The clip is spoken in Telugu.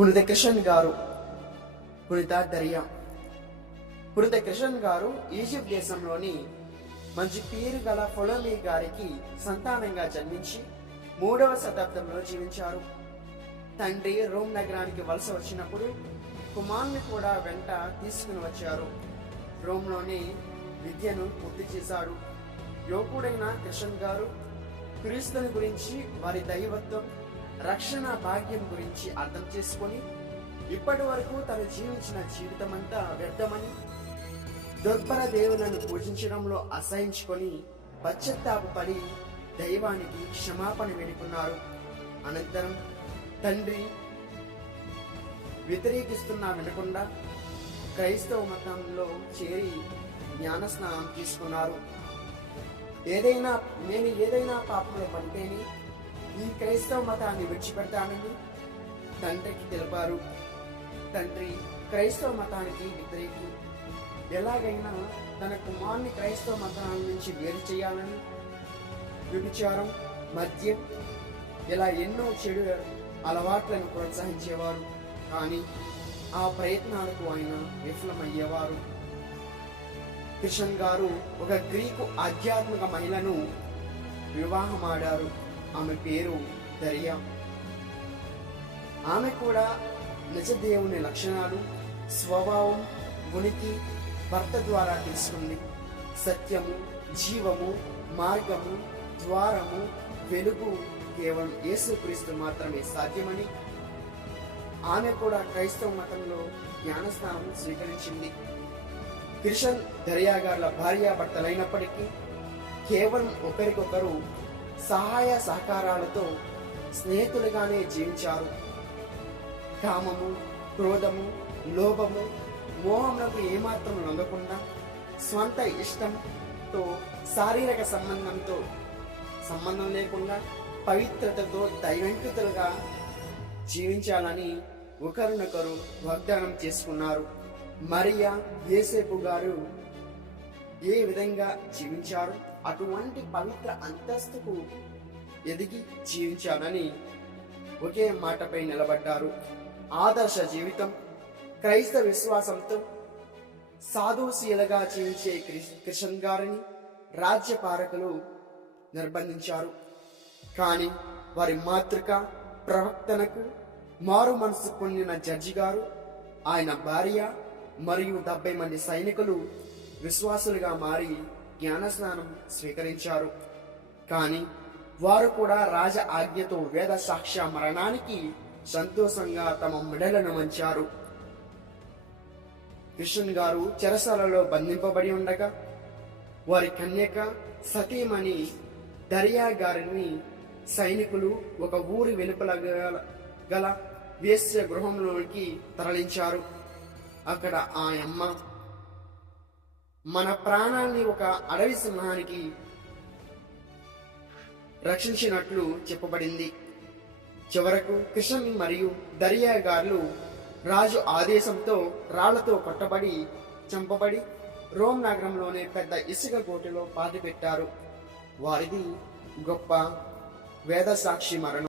పునిత కిషన్ గారు పునిత దరియా. పునిత కిషన్ గారు ఈజిప్ట్ దేశంలోని మంచి పేరు గల ఫొలోమి గారికి సంతానంగా జన్మించి మూడవ శతాబ్దంలో జీవించారు. తండ్రి రోమ్ నగరానికి వలస వచ్చినప్పుడు కుమార్ని కూడా వెంట తీసుకుని వచ్చారు. రోమ్లోనే విద్యను పూర్తి చేశాడు. యువకుడైన కిషన్ గారు క్రీస్తుని గురించి వారి దైవత్వం రక్షణ భాగ్యం గురించి అర్థం చేసుకొని ఇప్పటి వరకు తను జీవించిన జీవితమంతా వ్యర్థమని దుర్భర దేవులను పూజించడంలో అసహించుకొని పశ్చాత్తాపడి దైవానికి క్షమాపణ వేడుకున్నారు. అనంతరం తండ్రి వ్యతిరేకిస్తున్నా వినకుండా క్రైస్తవ మతంలో చేరి జ్ఞానస్నానం తీసుకున్నారు. ఏదైనా నేను ఏదైనా పాపంలో పంటేని ఈ క్రైస్తవ మతాన్ని విడిచిపెడతానని తండ్రికి తెలిపారు. తండ్రి క్రైస్తవ మతానికి వ్యతిరేకి. ఎలాగైనా తన కుమార్ని క్రైస్తవ మతాల నుంచి వేరు చేయాలని వ్యభిచారం మద్యం ఇలా ఎన్నో చెడు అలవాట్లను ప్రోత్సహించేవారు. కానీ ఆ ప్రయత్నాలకు ఆయన విఫలమయ్యేవారు. కిషన్ గారు ఒక గ్రీకు ఆధ్యాత్మిక మహిళను వివాహమాడారు. ఆమె పేరు దర్యా. ఆమె కూడా నిజ దేవుని లక్షణాలు స్వభావం ఉనికి భర్త ద్వారా తెలుసుకుంది. సత్యము జీవము మార్గము ద్వారము వెలుగు కేవలం యేసుక్రీస్తు మాత్రమే సాధ్యమని ఆమె కూడా క్రైస్తవ మతంలో జ్ఞానస్నానం స్వీకరించింది. కిషన్ దర్యాగార్ల భార్యాభర్తలైనప్పటికీ కేవలం ఒకరికొకరు సహాయ సహకారాలతో స్నేహితులుగానే జీవించారు. కామము క్రోధము లోభము మోహములకు ఏమాత్రం లొంగకుండా స్వంత ఇష్టంతో శారీరక సంబంధంతో సంబంధం లేకుండా పవిత్రతతో దైవంకితులుగా జీవించాలని ఒకరినొకరు వాగ్దానం చేసుకున్నారు. మరియా ఏసేపు గారు ఏ విధంగా జీవించారు? అటువంటి పవిత్ర అంతస్తుకు ఎదిగి జీవించాలని ఒకే మాటపై నిలబడ్డారు. ఆదర్శ జీవితం క్రైస్తవ విశ్వాసంతో సాధుశీలగా జీవించే క్రిష్- కిషన్ గారిని రాజ్యపాలకులు నిర్బంధించారు. కానీ వారి మాతృక ప్రవక్తనకు మారు మనసు పొందిన జడ్జి గారు ఆయన భార్య మరియు డెబ్బై మంది సైనికులు విశ్వాసులుగా మారి జ్ఞానస్నానం స్వీకరించారు. కానీ వారు కూడా రాజ ఆజ్ఞతో వేద సాక్ష్య మరణానికి సంతోషంగా తమ మెడలను వంచారు. కృష్ణన్ గారు చెరసాలలో బంధింపబడి ఉండగా వారి కన్యక సతీమణి దరియా గారిని సైనికులు ఒక ఊరి వెలుపల గల- గల వేశ్య తరలించారు. అక్కడ ఆ అమ్మ మన ప్రాణాన్ని ఒక అడవి సింహానికి రక్షించినట్లు చెప్పబడింది. చివరకు కిషన్ మరియు దర్యా గారు రాజు ఆదేశంతో రాళ్ళతో కొట్టబడి చంపబడి రోమ్ నగరంలోనే పెద్ద ఇసుక గోటిలో పాతిపెట్టారు. వారిది గొప్ప వేద సాక్షి మరణం.